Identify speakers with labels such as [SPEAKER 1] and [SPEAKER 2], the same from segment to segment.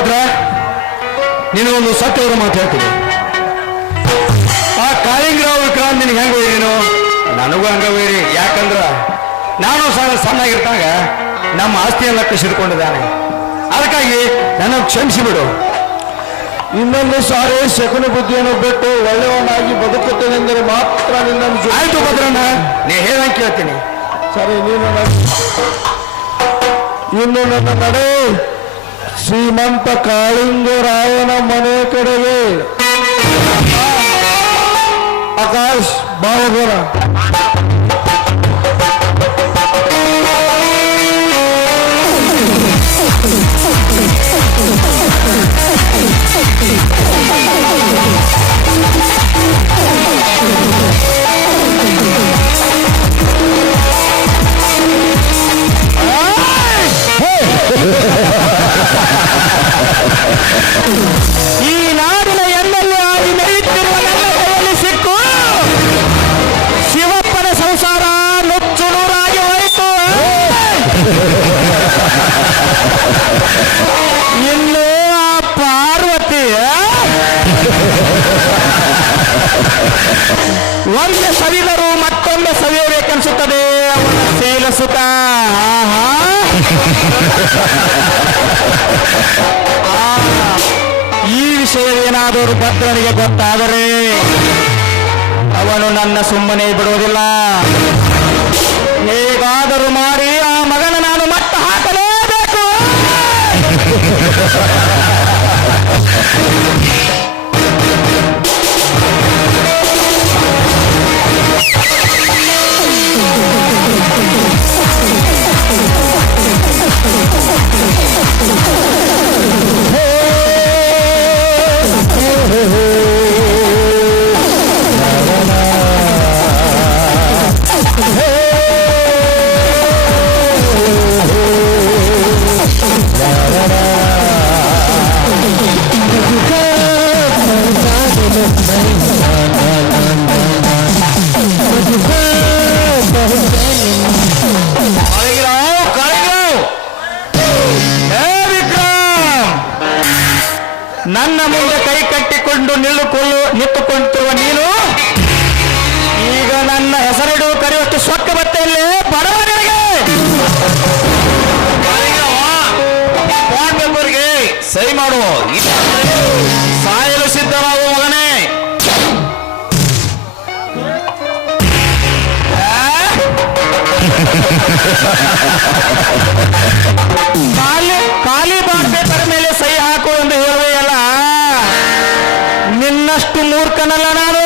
[SPEAKER 1] ಭದ್ರ ನೀನು ಒಂದು ಮಾತು ಮಾತಾಡ್ತೀನಿ ಆ ಕಾಳಿಂಗರಾವ್ ವಿಕ್ರಾಂತ್ ನಿನಗೆ ಹೆಂಗ ನೀನು? ನನಗೂ ಹಂಗ ಹೋಗಿರಿ ಯಾಕಂದ್ರ ನಾನು ಸಣ್ಣ ಸಣ್ಣಾಗಿರ್ತಾಗ ನಮ್ಮ ಆಸ್ತಿಯನ್ನ ಕಸಿದುಕೊಂಡಿದ್ದಾನೆ. ಅದಕ್ಕಾಗಿ ನನಗೆ ಕ್ಷಮಿಸಿ ಬಿಡು.
[SPEAKER 2] ಇನ್ನೊಂದು ಸಾರಿ ಶಕುನ ಬುದ್ಧಿಯನ್ನು ಬಿಟ್ಟು ಒಳ್ಳೆಯವನಾಗಿ ಬದುಕುತ್ತೇನೆಂದರೆ ಮಾತ್ರ ನಿನ್ನನ್ನು ಜೊ-
[SPEAKER 1] ಆಯ್ತು ಭದ್ರಣ್ಣ ನೀ ಹೇಳಂಗೆ ಕೇಳ್ತೀನಿ.
[SPEAKER 2] ಸರಿ ನೀನು ಇನ್ನು ನನ್ನ ನಡೆ. ಶ್ರೀಮಂತ ಕಾಳಿಂಗರಾಯನ ಮನೆ ಕಡೆಗೆ. ಆಕಾಶ್ ಬಾವಗೋಣ
[SPEAKER 3] ಇನ್ನು ಆ ಪಾರ್ವತಿ ಒಂದು ಸವಿದರು ಮತ್ತೊಮ್ಮೆ ಸವಿಯಬೇಕನ್ಸುತ್ತದೆ ಅವನ ಸೇಲ ಆಹಾ. ಈ ವಿಷಯವೇನಾದರೂ ಭದ್ರನಿಗೆ ಗೊತ್ತಾದರೆ, ಅವನು ನನ್ನ ಸುಮ್ಮನೆ ಬಿಡುವುದಿಲ್ಲ. ನನ್ನ ಮುಂದೆ ಕೈ ಕಟ್ಟಿಕೊಂಡು ನಿಲ್ಲುಕೊಳ್ಳು, ನಿಂತುಕೊಂತಿರುವ ನೀನು. ಈಗ ನನ್ನ ಹೆಸರಿಡು ಕರೆಯುವಷ್ಟು ಸೊಕ್ಕ ಬತ್ತೆಯಲ್ಲಿ ಬಡವ ನಿನಗೆ. ಸಹಿ ಮಾಡು ಸಾಯಲು ಸಿದ್ಧವಾಗುವ ಮಗನೇ. ಖಾಲಿ ಖಾಲಿ ನಿನ್ನಷ್ಟು ಮೂರ್ಖನಲ್ಲ ನಾನು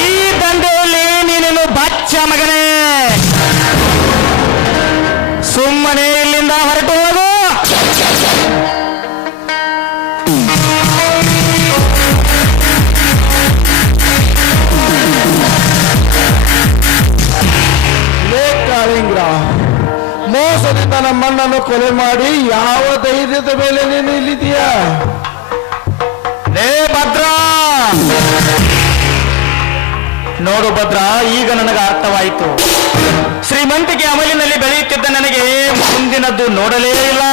[SPEAKER 3] ಈ ದಂಧೆಯಲ್ಲಿ ನೀನೇನು ಬಚ್ಚ ಮಗನೇ. ಸುಮ್ಮನೆ ಇಲ್ಲಿಂದ ಹೊರಟು ಹೋಗು.
[SPEAKER 2] ಮೋಸದಿಂದ ನಮ್ಮಣ್ಣನ್ನು ಕೊಲೆ ಮಾಡಿ ಯಾವ ಧೈರ್ಯದ ಮೇಲೆ ನೀನು ಇಲ್ಲಿದೀಯಾ
[SPEAKER 3] ನೋಡು ಭದ್ರ, ಈಗ ನನಗೆ ಅರ್ಥವಾಯಿತು. ಶ್ರೀಮಂತಿಕೆ ಅಮಲಿನಲ್ಲಿ ಬೆಳೆಯುತ್ತಿದ್ದ ನನಗೆ ಮುಂದಿನದ್ದು ನೋಡಲೇ ಇಲ್ಲ.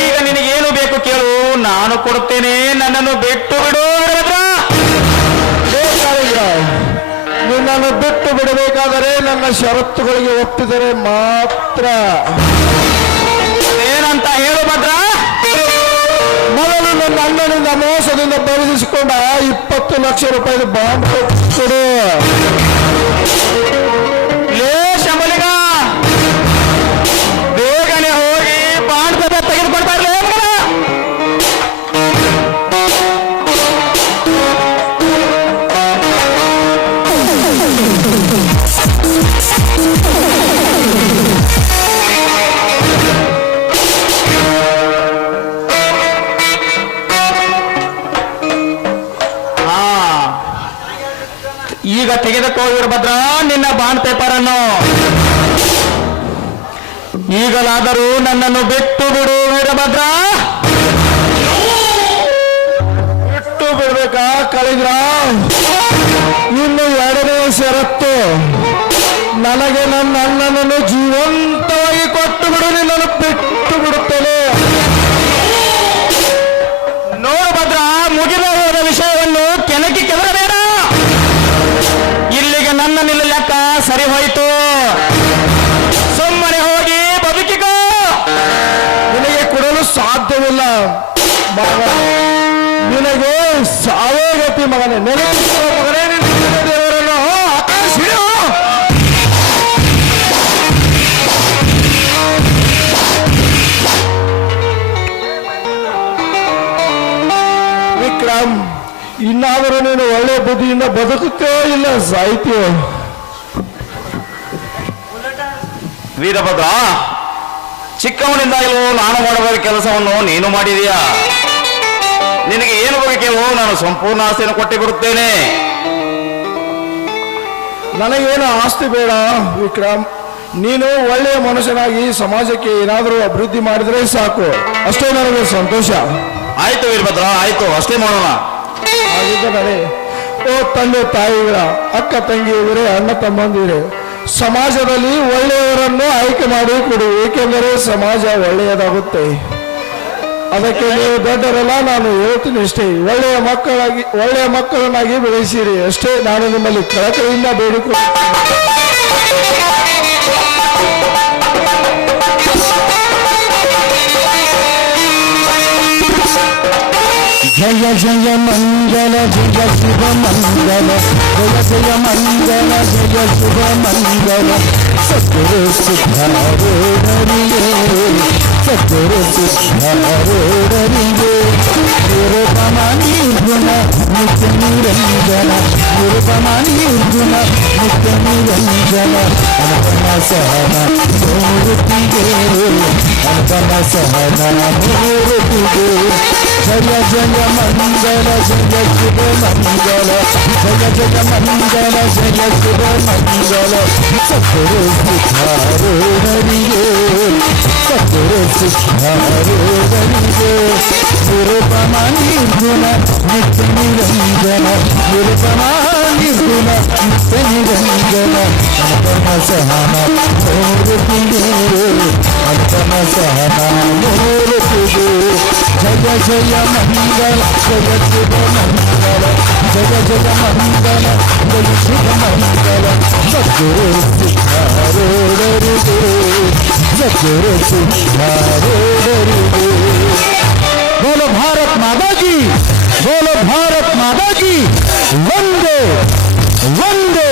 [SPEAKER 3] ಈಗ ನಿನಗೇನು ಬೇಕು ಕೇಳು, ನಾನು ಕೊಡುತ್ತೇನೆ, ನನ್ನನ್ನು ಬಿಟ್ಟು ಬಿಡು
[SPEAKER 2] ನಿನ್ನನ್ನು ಬಿಟ್ಟು ಬಿಡಬೇಕಾದರೆ ನನ್ನ ಷರತ್ತುಗಳಿಗೆ ಒಪ್ಪಿದರೆ ಮಾತ್ರ. ನನ್ನನಿಂದ ಮೋಸದಿಂದ ಬರೆದಿಸಿಕೊಂಡ ಇಪ್ಪತ್ತು ಲಕ್ಷ ರೂಪಾಯಿ ಬಾಂಡ್ ಕೊಡು
[SPEAKER 4] ಲೇ ಶಂಬಲಿಗ ಬೇಗನೆ ಹೋಗಿ ಬಾಂಡ್ ಪೇಪರ್ ತೆಗೆದುಕೋ ವೀರಭದ್ರ ನಿನ್ನ ಬಾಂಡ್ ಪೇಪರ್ ಅನ್ನು. ಈಗಲಾದರೂ ನನ್ನನ್ನು ಬಿಟ್ಟು ಬಿಡು ವೀರಭದ್ರ
[SPEAKER 2] ಬಿಟ್ಟು ಬಿಡ್ಬೇಕಾ ಕಳಿದ್ರ? ಇನ್ನು ಎರಡನೇ ಷರತ್ತು. ನನಗೆ ನನ್ನ ಅಣ್ಣನನ್ನು ಜೀವಂತವಾಗಿ ಕೊಟ್ಟು ಬಿಡು, ನಿನ್ನನ್ನು ಬಿಟ್ಟು ಬಿಡುತ್ತೇನೆ. ಸಾಧ್ಯವಿಲ್ಲ ಮಗ ನಿನಗೆ ಸಾವೇ ಗತಿ ಮಗನೇ ನೆನಪಿಸುವ ಮಗನೇ ವಿಕ್ರಮ್, ಇನ್ನಾದರೂ ನೀನು ಒಳ್ಳೆ ಬುದ್ಧಿಯಿಂದ ಬದುಕುತ್ತೋ ಇಲ್ಲ ಸಾಹಿತ್ಯ
[SPEAKER 1] ವೀರಭದ್ರ ಚಿಕ್ಕವನಿಂದಾಗಲೂ ನಾನು ಮಾಡಬೇಕಾದ ಕೆಲಸವನ್ನು ನೀನು ಮಾಡಿದೀಯಾ? ನಿನಗೆ ಏನು ಬೇಕೋ ನಾನು ಸಂಪೂರ್ಣ ಆಸ್ತಿಯನ್ನು ಕೊಟ್ಟಿ ಬಿಡುತ್ತೇನೆ
[SPEAKER 2] ನನಗೇನು ಆಸ್ತಿ ಬೇಡ ವಿಕ್ರಮ್. ನೀನು ಒಳ್ಳೆಯ ಮನುಷ್ಯನಾಗಿ ಸಮಾಜಕ್ಕೆ ಏನಾದರೂ ಅಭಿವೃದ್ಧಿ ಮಾಡಿದ್ರೆ ಸಾಕು. ಅಷ್ಟೇ ನನಗೆ ಸಂತೋಷ.
[SPEAKER 1] ಆಯ್ತು ವೀರಭದ್ರ ಆಯ್ತು ಅಷ್ಟೇ ಮಾಡೋಣ.
[SPEAKER 2] ಹಾಗಿದ್ದರೆ ಓ ತಂದೆ ತಾಯಿಗಳ ಅಕ್ಕ ತಂಗಿಯವರೇ ಅಣ್ಣ ತಮ್ಮಂದಿರೇ ಸಮಾಜದಲ್ಲಿ ಒಳ್ಳೆಯವರನ್ನು ಆಯ್ಕೆ ಮಾಡಿ ಕೊಡಿ ಏಕೆಂದರೆ ಸಮಾಜ ಒಳ್ಳೆಯದಾಗುತ್ತೆ. ಅದಕ್ಕೆ ನೀವು ದೊಡ್ಡರಲ್ಲ ನಾನು ಹೇಳ್ತೀನಿ ಅಷ್ಟೇ ಒಳ್ಳೆಯ ಮಕ್ಕಳಾಗಿ ಒಳ್ಳೆಯ ಮಕ್ಕಳನ್ನಾಗಿ ಬೆಳೆಸಿರಿ ಅಷ್ಟೇ. ನಾನು ನಿಮ್ಮಲ್ಲಿ ಕಳಕಳಿಯಿಂದ ಬೇಡಿಕೊಳ್ಳುತ್ತೇನೆ.
[SPEAKER 4] Jaya Jaya Mangala Jaya Shiva Mangala Jaya Jaya Mangala Jaya Shiva Mangala Satguru Siddharu Hariye Satguru Siddharu Hariye Nirupamani Urguna Nitya Niranjana Nirupamani Urguna Nitya Niranjana Anapana Sahana Murutiye Anapana Sahana Murutiye Jaya Jaya మంగళ జయ శుభ మంగళ జయ జయ మంగళ జయ శుభ మంగళ సత్తురు సుఖారు హరియే సత్తురు సుఖారు హరియే నిరుపమాని గుణ నిత్య నిరంజన నిరుపమాని గుణ నిత్య నిరంజన అంతమ సహన నోరు పిల్లే అంతమ సహనా जय मङ्गल जय शिव मङ्गल जय जय मङ्गल जय शिव मङ्गल सद्गुरु सिखारो दरिदे सद्गुरु सिखारो दरिदे बोलो भारत माता जी बोलो भारत माता जी वंदे वंदे।